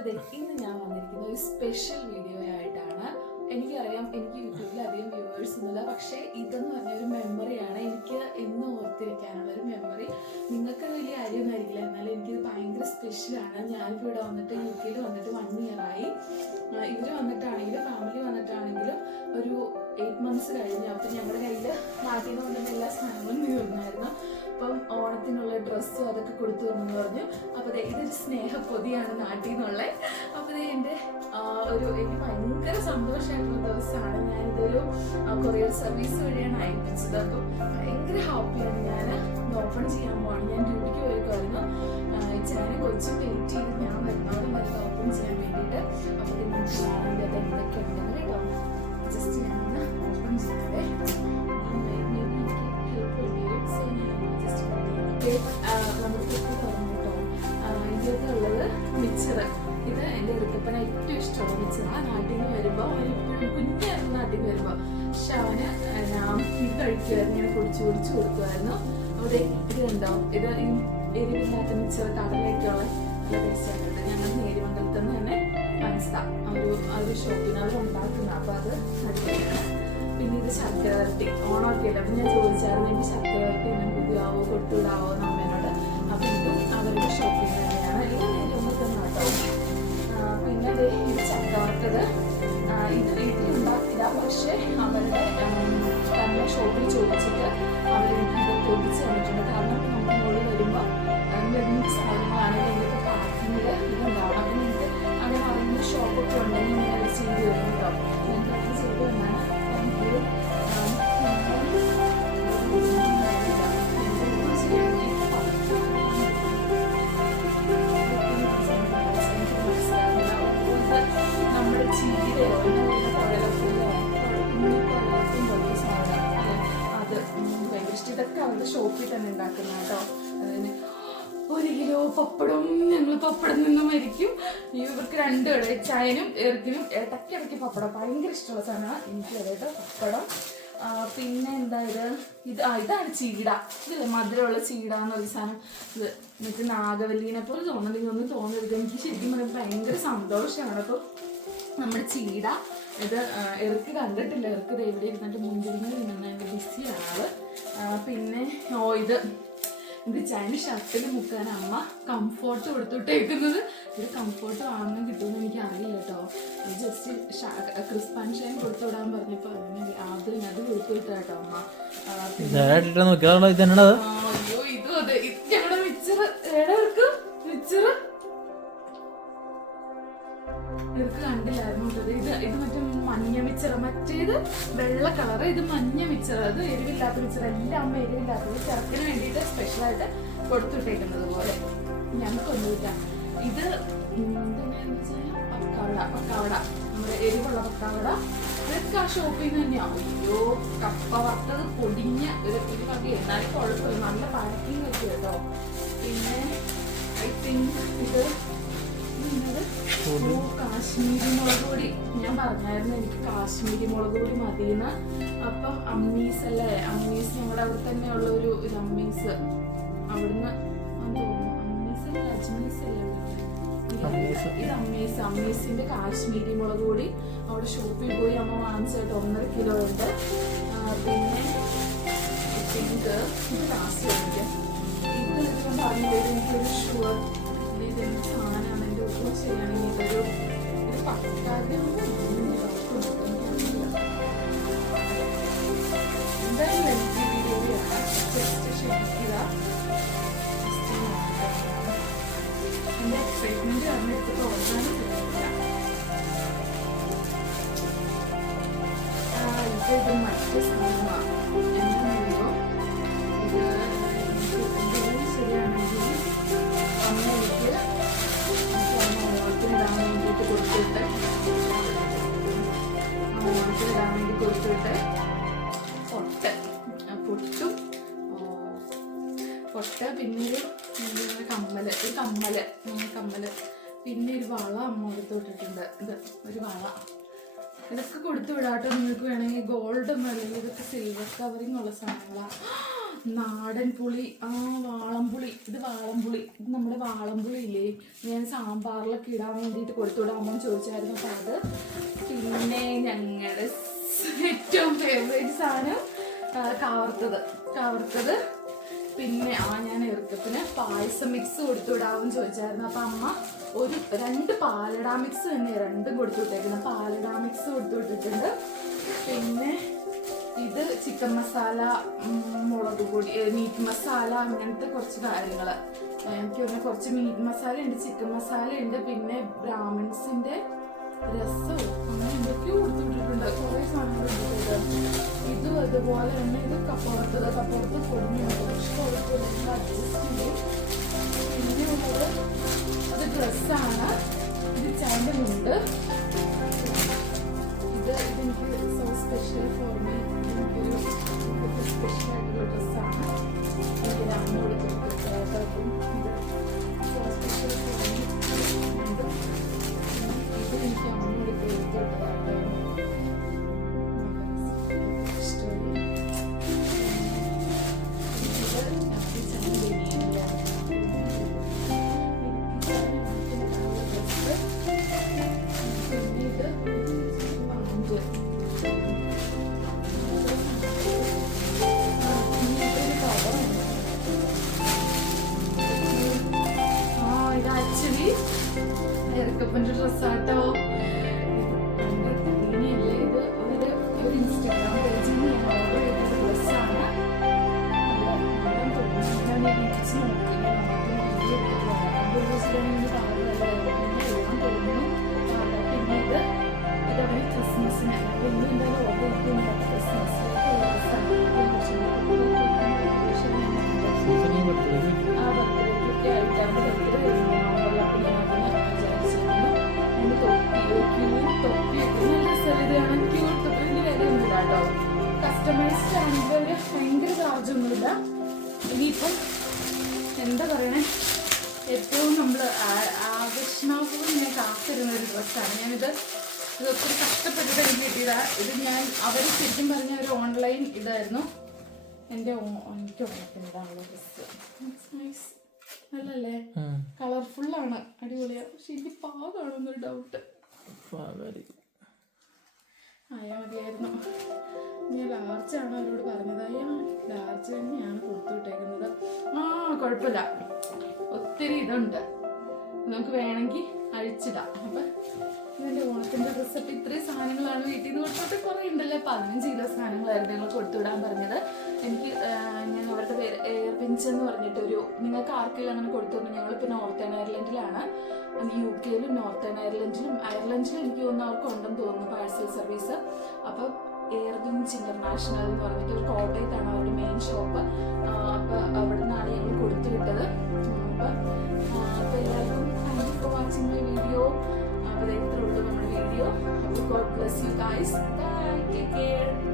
അപ്പോൾ ഇന്ന് ഞാൻ വന്നിരിക്കുന്ന ഒരു സ്പെഷ്യൽ വീഡിയോ ആയിട്ടാണ്. എനിക്കറിയാം എനിക്ക് യൂട്യൂബിൽ അധികം വ്യൂവേഴ്സ് ഒന്നുമില്ല, പക്ഷേ ഇതെന്ന് പറഞ്ഞൊരു മെമ്മറിയാണ്. എനിക്ക് എന്നും ഓർത്തിരിക്കാനുള്ള ഒരു മെമ്മറി. നിങ്ങൾക്ക് വലിയ കാര്യമൊന്നും ആയിരിക്കില്ല, എന്നാലും എനിക്കിത് ഭയങ്കര സ്പെഷ്യലാണ്. ഞാനിപ്പോൾ ഇവിടെ വന്നിട്ട് UK വന്നിട്ട് 1 year ആയി. ഇവർ വന്നിട്ടാണെങ്കിലും ഫാമിലി വന്നിട്ടാണെങ്കിലും ഒരു 8 months കഴിഞ്ഞു. അപ്പം ഞങ്ങളുടെ കയ്യിൽ നാട്ടിൽ നിന്ന് കൊണ്ടുവന്ന എല്ലാ സാധനങ്ങളും തീർന്നായിരുന്നു. അപ്പം ഓണത്തിനുള്ള ഡ്രസ്സും അതൊക്കെ കൊടുത്തു വന്നെന്ന് പറഞ്ഞു. അപ്പോൾ ഇതൊരു സ്നേഹപ്പൊതിയാണ് നാട്ടിൽ നിന്നുള്ള. അപ്പോൾ എൻ്റെ എനിക്ക് ഭയങ്കര സന്തോഷമായിട്ടുള്ള ദിവസമാണ്. ഞാനിതൊരു കൊറിയർ സർവീസ് വഴിയാണ് അയപ്പിച്ചത്. അപ്പം ഭയങ്കര ഹാപ്പിയാണ്. ഞാൻ ഓപ്പൺ ചെയ്യാൻ പോവാണ്. ഞാൻ ഡ്യൂട്ടിക്ക് പോയിരിക്കുമായിരുന്നു. ഞാൻ കൊച്ചും വെയിറ്റ് ചെയ്ത് ഞാൻ വരുന്നോളം വരെ ഓപ്പൺ ചെയ്യാൻ വേണ്ടിയിട്ട്. അപ്പോൾ നിങ്ങൾക്ക് കാണാൻ അത് എന്തൊക്കെ ഉണ്ടെന്ന് കേട്ടോ. ജസ്റ്റ് ഞാൻ ഓപ്പൺ ചെയ്യാതെ നമ്മുടെ കുക്ക് പറഞ്ഞു കേട്ടോ. ഇതിലൊക്കെ ഉള്ളത് മിച്ചർ. ഇത് എൻ്റെ എടുക്കപ്പന ഏറ്റവും ഇഷ്ടമുള്ള മിച്ചറാണ്. നാട്ടിൽ നിന്ന് വരുമ്പോൾ അവനെപ്പോഴും കുഞ്ഞായിരുന്നു. നാട്ടിൽ നിന്ന് വരുമ്പോൾ പക്ഷെ അവന് ഞാൻ ഇത് കഴിക്കുമായിരുന്നു. ഞാൻ പൊടിച്ച് കൊടുക്കുമായിരുന്നു. അപ്പോൾ ഇത് കണ്ടോ, ഇത് ഈ എരിവില്ലാത്ത മിച്ചർ കടലൊക്കെയുള്ള നല്ല ടേസ്റ്റായിട്ട് ഞങ്ങൾ നേരിമംഗലത്ത് നിന്ന് തന്നെ വാങ്ങിച്ചതാണ്. ഒരു ഷോപ്പിൽ നിന്ന് അവർ ഉണ്ടാക്കുന്ന. അപ്പോൾ അത് അടിപൊളിയാണ്. പിന്നെ ഇത് ശർക്കര വരട്ടി ഓണമൊക്കെ ഇല്ല. അപ്പം ഞാൻ ചോദിച്ചായിരുന്നു എനിക്ക് ശർക്കര വരട്ടി ഇങ്ങനെ പുതിയാവോ കൊടുത്തുവിടാവോ എന്ന് അമ്മേനോട്. അപ്പം ഇതും അവരുടെ ഷോപ്പിൽ തന്നെയാണ്. എല്ലാം നേരിയൊന്നും തന്നെ കേട്ടോ. പിന്നെ ഇത് ചക്ക വറുത്തത്. ഇത് വീട്ടിലുണ്ടാക്കില്ല, പക്ഷേ അവരുടെ തന്നെ ഷോപ്പിൽ ചോദിച്ചിട്ട് അവരെനിക്ക് ഇത് പൊടിച്ച് തന്നിട്ടുണ്ട്. കാരണം നമുക്ക് മുകളിൽ വരുമ്പോൾ എന്ത് സാധനങ്ങളാണെങ്കിൽ നിങ്ങൾക്ക് പാക്കിങ്ങിൽ ഇതുണ്ടാവണം. അപ്പം നിങ്ങൾക്ക് അങ്ങനെ അറിയുന്ന ഷോപ്പൊക്കെ ഉണ്ടെങ്കിൽ നിങ്ങൾ ചെയ്ത് തരും കേട്ടോ. നിങ്ങൾക്ക് അങ്ങനെ ചെയ്ത് തന്നാണ്. നമ്മുടെ ചീരയോ അത് ഭയങ്കര ഇഷ്ടം. ഇതൊക്കെ അവരുടെ ഷോപ്പിൽ തന്നെ ഉണ്ടാക്കുന്ന കേട്ടോ. അതിന് 1 കിലോ പപ്പടം ഞങ്ങൾ പപ്പടം നിന്ന് മരിക്കും. ഇവർക്ക് 2 ചായനും എർക്കിനും ഇടയ്ക്കിടയ്ക്ക് പപ്പടം ഭയങ്കര ഇഷ്ടമുള്ള സാധനമാണ്. എനിക്ക് അതായത് പപ്പടം. പിന്നെ എന്താ ഇതാണ് ചീട. ഇതില്ലേ മധുരമുള്ള ചീട എന്നൊരു സാധനം. ഇത് എന്നിട്ട് നാഗവല്ലീനെ പോലെ ഒന്നും തോന്നരുത്. എനിക്ക് ശരിക്കും പറയുമ്പോൾ ഭയങ്കര സന്തോഷമാണ്. അപ്പോൾ നമ്മുടെ ചീട ഇത് എറുക്ക് കണ്ടിട്ടില്ല. എറുക്ക് എവിടെ ഇരുന്നിട്ട് മുന്തിരിങ്ങ തിന്നുന്ന ബിസിയാണ് ആള്. പിന്നെ ഇത് ചൈന ഷർട്ടിൽ മുക്കാൻ അമ്മ കംഫോർട്ട് കൊടുത്തിട്ടേക്കുന്നത്. ഒരു കംഫോർട്ട് വാങ്ങാൻ കിട്ടുമെന്ന് എനിക്ക് അറിയില്ല കേട്ടോ. ജസ്റ്റ് ക്രിസ്പ് ആൻഡ് ഷൈൻ കൊടുത്തു വിടാൻ പറഞ്ഞപ്പോൾ അത് കൊടുത്തു വിട്ടാ കേട്ടോ അമ്മ. അയ്യോ ഇതും അതെ. ഞങ്ങളുടെ മിച്ചറ് മിച്ചറ് ഇവർക്ക് കണ്ടില്ലായിരുന്നു കേട്ടോ. ഇത് മറ്റേ മഞ്ഞ മിച്ചറ്, മറ്റേത് വെള്ള കളറ്, ഇത് മഞ്ഞ മിച്ചറ്. അത് എരിവില്ലാത്ത മിച്ചറ്. എല്ലാം അമ്മ എരിവില്ലാത്തത് ചെറുക്കിന് വേണ്ടിയിട്ട് സ്പെഷ്യലായിട്ട് കൊടുത്തുവിട്ടേക്കുന്നത് പോലെ. ഞങ്ങൾക്കൊന്നുമില്ല. ഇത് എന്തിനാന്ന് വെച്ചാൽ പക്കാവട നമ്മുടെ എരിവുള്ള പക്കാവട. ഇതൊക്കെ ആ ഷോപ്പിൽ നിന്ന് തന്നെയാവും. അയ്യോ കപ്പ വറുത്തത് പൊടിഞ്ഞ ഒരു വകയാണ്. എന്നാലും കുഴപ്പമില്ല, നല്ല പാക്കിങ് ഒക്കെ കേട്ടോ. പിന്നെ ഐ തിങ്ക് ഇത് കാശ്മീരി മുളക് പൊടി. ഞാൻ പറഞ്ഞായിരുന്നു എനിക്ക് കാശ്മീരി മുളക് പൊടി മതിയെന്ന്. അപ്പം അമ്മീസ് അല്ലേ, അമ്മീസ് ഞങ്ങളുടെ അവിടെ തന്നെ ഉള്ള ഒരു അമ്മീസ്. അവിടുന്ന് തോന്നുന്നു അമ്മീസ് അല്ല അജ്മീസ് അല്ലേ. ഇത് അമ്മീസിന്റെ കാശ്മീരി മുളക് പൊടി അവിടെ ഷോപ്പിൽ പോയി അമ്മ വാങ്ങിച്ചിട്ട് 1.5 കിലോ ഉണ്ട്. പിന്നെ പിങ്ക് ഇത് ലാസ്റ്റ് എനിക്ക് ഇതുകൊണ്ട് അറിയില്ല. എനിക്കൊരു ഷുവർ ഇതിന്റെ സാധനമാണ്. എൻ്റെ ഉപ്പ് ചെയ്യുകയാണെങ്കിൽ ഇത് പക്കാതെ എന്തായാലും എനിക്ക് വീഡിയോയാണ്. ജസ്റ്റ് ക്ഷമിക്കുക. എൻ്റെ എക്സൈറ്റ്മെന്റ് അറിഞ്ഞെടുത്തിട്ട് ഓർക്കാനും പറ്റില്ല. ഇത് മറ്റു സാധനമാണ്. എന്താണെന്നോ ഇത് എന്തെങ്കിലും ശരിയാണെങ്കിൽ അമ്മ എനിക്ക് ഓണത്തിനിടാൻ വേണ്ടിയിട്ട് കൊടുത്തിട്ട് പൊട്ട് പിന്നെ ഒരു കമ്മല് പിന്നെ ഒരു വള അമ്മ കൊടുത്ത് വിട്ടിട്ടുണ്ട്. ഇത് ഒരു വള. ഇതൊക്കെ കൊടുത്തു വിടാട്ടോ. നിങ്ങൾക്ക് വേണമെങ്കിൽ ഗോൾഡ് ഒന്നും അല്ലെങ്കിൽ ഇതൊക്കെ സിൽവർ കവറിങ് ഉള്ള സാധനങ്ങളാണ്. നാടൻ പുളി, വാളംപുളി. ഇത് വാളംപുളി. ഇത് നമ്മുടെ വാളംപുളി ഇല്ലേ, ഞാൻ സാമ്പാറിലൊക്കെ ഇടാൻ വേണ്ടിയിട്ട് കൊടുത്തുവിടാമോ ചോദിച്ചായിരുന്നു. അപ്പം അത്. പിന്നെ ഞങ്ങളുടെ ഏറ്റവും ഫേവറേറ്റ് സാധനം കവർത്തത്. പിന്നെ ഞാൻ എറുക്കത്തിന് പായസം മിക്സ് കൊടുത്തുവിടാമെന്ന് ചോദിച്ചായിരുന്നു. അപ്പം അമ്മ 2 പാലട മിക്സ് തന്നെ 2ഉം കൊടുത്തുവിട്ടേക്കുന്നത്. പാലട മിക്സ് കൊടുത്തുവിട്ടിട്ടുണ്ട്. പിന്നെ ഇത് ചിക്കൻ മസാല, മുളക് പൊടി, മീറ്റ് മസാല, അങ്ങനത്തെ കുറച്ച് കാര്യങ്ങൾ. എനിക്ക് പറഞ്ഞാൽ കുറച്ച് മീറ്റ് മസാല ഉണ്ട്, ചിക്കൻ മസാല ഉണ്ട്, പിന്നെ ബ്രാഹ്മിൻസിന്റെ രസം, അങ്ങനെ എന്തൊക്കെയോ കൊടുത്തുവിട്ടിട്ടുണ്ട്. കുറേ സാധനങ്ങളുണ്ട്. ഇതും അതുപോലെ തന്നെ ഇത് കപ്പുറത്ത് പൊടിഞ്ഞുണ്ട്. പക്ഷെ കുഴപ്പമില്ല, അഡ്ജസ്റ്റ് ചെയ്യും. പിന്നെ ഉള്ളത് ഇത് ഡ്രസ്സാണ്. ഇത് ചാൻ്റെ മുണ്ട്. ഇതെനിക്ക് സോ സ്പെഷ്യൽ ഫോർ മീ. എനിക്കൊരു സ്പെഷ്യൽ ആയിട്ടുള്ള ഡ്രസ്സാണ്. എനിക്ക് അമ്മ കൊടുത്തിട്ടും ഇത് സോ സ്പെഷ്യൽ ഫോർ മീ. ഇത് എനിക്ക് അമ്മ കൊടുത്തിട്ടുള്ളതാണ്. എറുക്കപ്പൻ്റെ ഡ്രസ്സാട്ടോ. ഇനിയല്ലേ ഇത് ഒരു ഇൻസ്റ്റാഗ്രാം പേജിൽ നിന്ന് ഞാൻ ഓർഡർ ചെയ്തൊരു ഡ്രസ്സാണ്. ഞാൻ വീട്ടിച്ച് നോക്കി തോന്നുന്നു. പിന്നെ ഇതവന് ക്രിസ്മസിന് പിന്നെ എന്തായാലും ഓർഡർ ചെയ്യുന്നുണ്ട്. ക്രിസ്മസിലേക്ക് ബർത്ത്ഡേക്കൊക്കെ ആയിട്ടാണ് ബർത്ത്ഡേ വരുന്നത്. തൊപ്പിയൊക്കെ നല്ല സ്ഥലമാണ്. ക്യൂട്ട് വലിയ വിലയൊന്നുമില്ല കേട്ടോ. കസ്റ്റമൈസ്ഡ് ആണെങ്കിൽ ഭയങ്കര ചാർജൊന്നുമില്ല. ഇനിയിപ്പം എന്താ പറയണേ, ഏറ്റവും നമ്മൾ ആകർഷണപൂർവ്വം ഞാൻ കാത്തിരുന്ന ഒരു ഡ്രസ്സാണ്. ഇതൊക്കെ കഷ്ടപ്പെട്ടിട്ട് എനിക്ക് കിട്ടിയതാണ്. ഇത് അവർ ശരിക്കും പറഞ്ഞ ഒരു ഓൺലൈൻ ഇതായിരുന്നു. എനിക്ക് ഓണത്തിനിടാനുള്ള ഡ്രസ്സ്. നൈസ്, നല്ലല്ലേ, കളർഫുള്ളാണ്, അടിപൊളിയാണ്. പക്ഷെ എനിക്ക് പാകമാണെന്നൊരു ഡൗട്ട്. അയ്യാ മതിയായിരുന്നു. ഞാൻ ലാർജാണ് അവരോട് പറഞ്ഞത്. ലാർജ് തന്നെയാണ് കൊടുത്തുവിട്ടേക്കുന്നത്. കുഴപ്പമില്ല, ഒത്തിരി ഇതുണ്ട്, നമുക്ക് വേണമെങ്കിൽ അഴിച്ചിടാം. അപ്പം ഇതിൻ്റെ ഓണത്തിൻ്റെ ഡ്രസ്സൊക്കെ ഇത്രയും സാധനങ്ങളാണ് വീട്ടിൽ നിന്ന് കൊടുത്തോട്ട്. കുറേ ഉണ്ടല്ലോ, 15 കിലോ സാധനങ്ങളായിരുന്നു ഞങ്ങൾ കൊടുത്തുവിടാൻ പറഞ്ഞത്. എനിക്ക് ഞാൻ അവരുടെ പേര് എയർവിൻസ് എന്ന് പറഞ്ഞിട്ടൊരു, നിങ്ങൾക്ക് ആർക്കെങ്കിലും അങ്ങനെ കൊടുത്തുവിടണം. ഞങ്ങളിപ്പോൾ നോർത്തേൺ അയർലൻഡിലാണ്. UK-ലും നോർത്തേൺ അയർലൻഡിലും എനിക്ക് തോന്നുന്നു അവർക്ക് ഉണ്ടെന്ന് തോന്നുന്നു പാഴ്സൽ സർവീസ്. അപ്പം എയർവിൻസ് ഇന്റർനാഷണൽ എന്ന് പറഞ്ഞിട്ട് ഒരു കോട്ടയത്താണ് അവരുടെ മെയിൻ ഷോപ്പ്. അപ്പം അവിടെ നിന്നാണ് ഞങ്ങൾ കൊടുത്തുവിട്ടത്. അപ്പം എല്ലാവർക്കും thank you for watching my video. അപ്പോൾ ഇത്രയുള്ളൂ നമ്മുടെ video. God bless you guys. Bye. Take care.